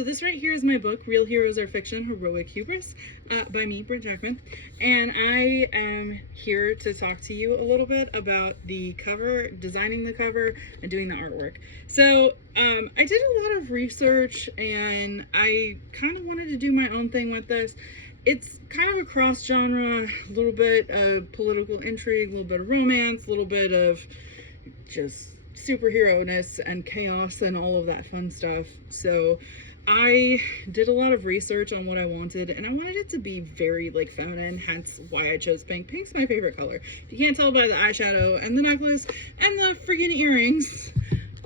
So this right here is my book, Real Heroes Are Fiction, Heroic Hubris, by me, Brent Jackman. And I am here to talk to you a little bit about the cover, designing the cover, and doing the artwork. So I did a lot of research, and I kind of wanted to do my own thing with this. It's kind of a cross genre, a little bit of political intrigue, a little bit of romance, a little bit of just superhero-ness and chaos and all of that fun stuff. So I did a lot of research on what I wanted, and I wanted it to be very like feminine, hence why I chose pink. Pink's my favorite color. If you can't tell by the eyeshadow and the necklace and the friggin' earrings,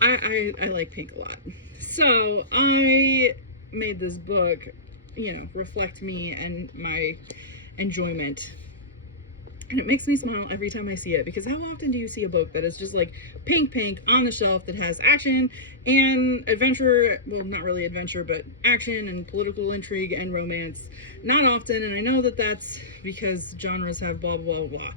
I like pink a lot. So I made this book, you know, reflect me and my enjoyment. And it makes me smile every time I see it, because how often do you see a book that is just like pink on the shelf that has action and adventure, well, not really adventure, but action and political intrigue and romance? Not often, and I know that that's because genres have blah, blah, blah.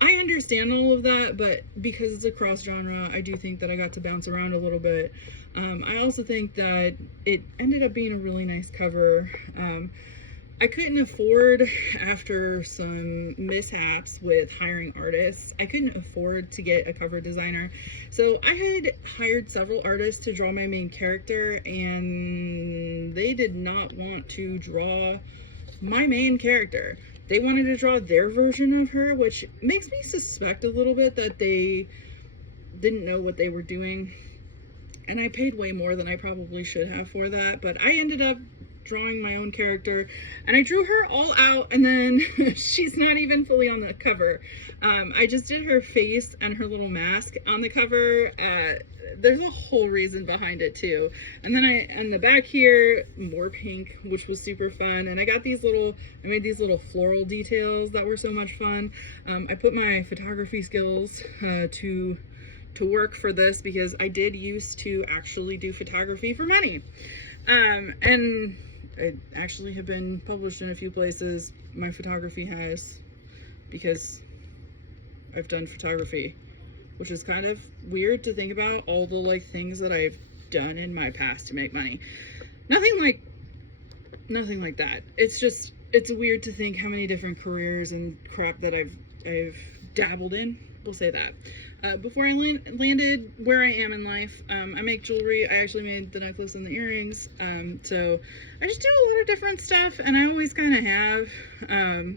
I understand all of that, but because it's a cross genre, I do think that I got to bounce around a little bit. I also think that it ended up being a really nice cover. I couldn't afford, after some mishaps with hiring artists, I couldn't afford to get a cover designer. So I had hired several artists to draw my main character, and they did not want to draw my main character. They wanted to draw their version of her, which makes me suspect a little bit that they didn't know what they were doing. And I paid way more than I probably should have for that, but I ended up drawing my own character, and I drew her all out, and then she's not even fully on the cover. I just did her face and her little mask on the cover. There's a whole reason behind it too. And then on the back here, more pink, which was super fun. And I got these I made these little floral details that were so much fun. I put my photography skills to work for this, because I did used to actually do photography for money. And I actually have been published in a few places. My photography has, because I've done photography, which is kind of weird to think about, all the like things that I've done in my past to make money. Nothing like that. It's weird to think how many different careers and crap that I've dabbled in. We'll say that. Before I landed where I am in life, I make jewelry. I actually made the necklace and the earrings. So I just do a lot of different stuff, and I always kind of have.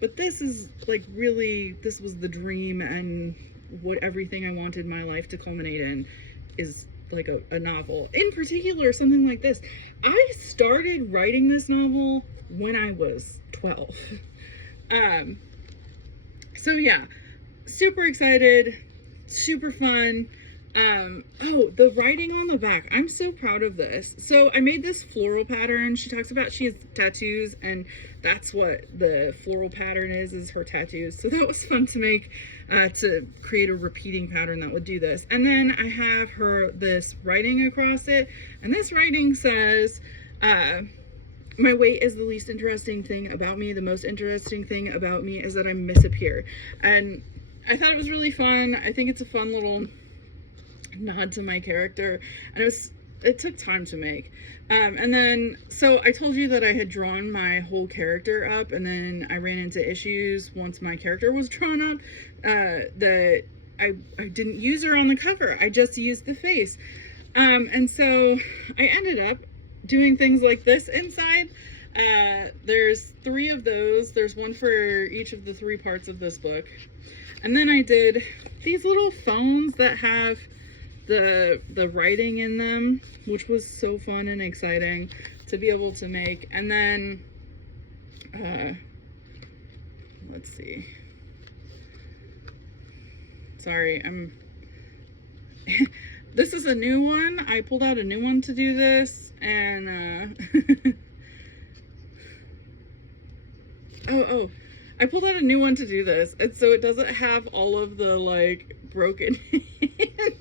But this is like really, this was the dream, and what everything I wanted my life to culminate in is like a novel. In particular, something like this. I started writing this novel when I was 12. So yeah. Super excited, super fun. Oh, the writing on the back, I'm so proud of this. So I made this floral pattern. She talks about she has tattoos, and that's what the floral pattern is her tattoos. So that was fun to make, to create a repeating pattern that would do this. And then I have this writing across it, and this writing says, my weight is the least interesting thing about me. The most interesting thing about me is that I misappear. And I thought it was really fun. I think it's a fun little nod to my character, and it took time to make. And then, so I told you that I had drawn my whole character up, and then I ran into issues once my character was drawn up, that I didn't use her on the cover. I just used the face. And so I ended up doing things like this inside. There's 3 of those. There's one for each of the 3 parts of this book. And then I did these little phones that have the writing in them, which was so fun and exciting to be able to make. And then, let's see. Sorry, this is a new one. I pulled out a new one to do this, and, I pulled out a new one to do this, and so it doesn't have all of the like broken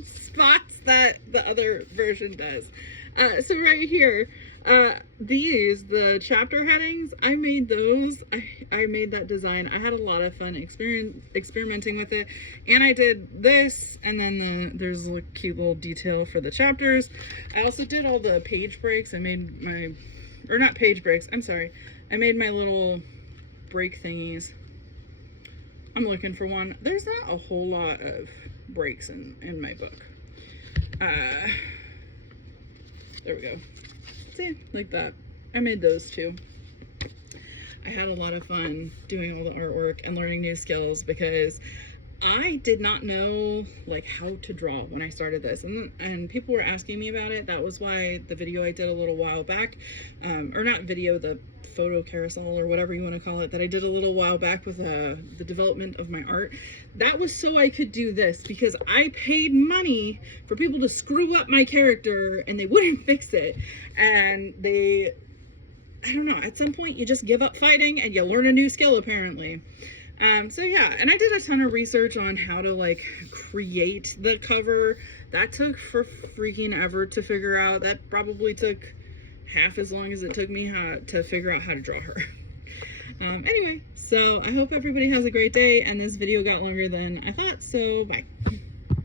spots that the other version does. So right here, the chapter headings, I made those. I made that design. I had a lot of fun experimenting with it. And I did this, and then there's a cute little detail for the chapters. I also did all the page breaks. I made my, or not page breaks, I'm sorry. I made my little break thingies. I'm looking for one. There's not a whole lot of breaks in my book. There we go. See, like that. I made those too. I had a lot of fun doing all the artwork and learning new skills because I did not know like how to draw when I started this, and people were asking me about it. That was why the video I did a little while back, or not video, the photo carousel or whatever you want to call it, that I did a little while back with the development of my art. That was so I could do this, because I paid money for people to screw up my character and they wouldn't fix it, and I don't know, at some point you just give up fighting and you learn a new skill apparently. So yeah, and I did a ton of research on how to like create the cover. That took for freaking ever to figure out. That probably took half as long as it took me to figure out how to draw her. Anyway, so I hope everybody has a great day, and this video got longer than I thought, so bye.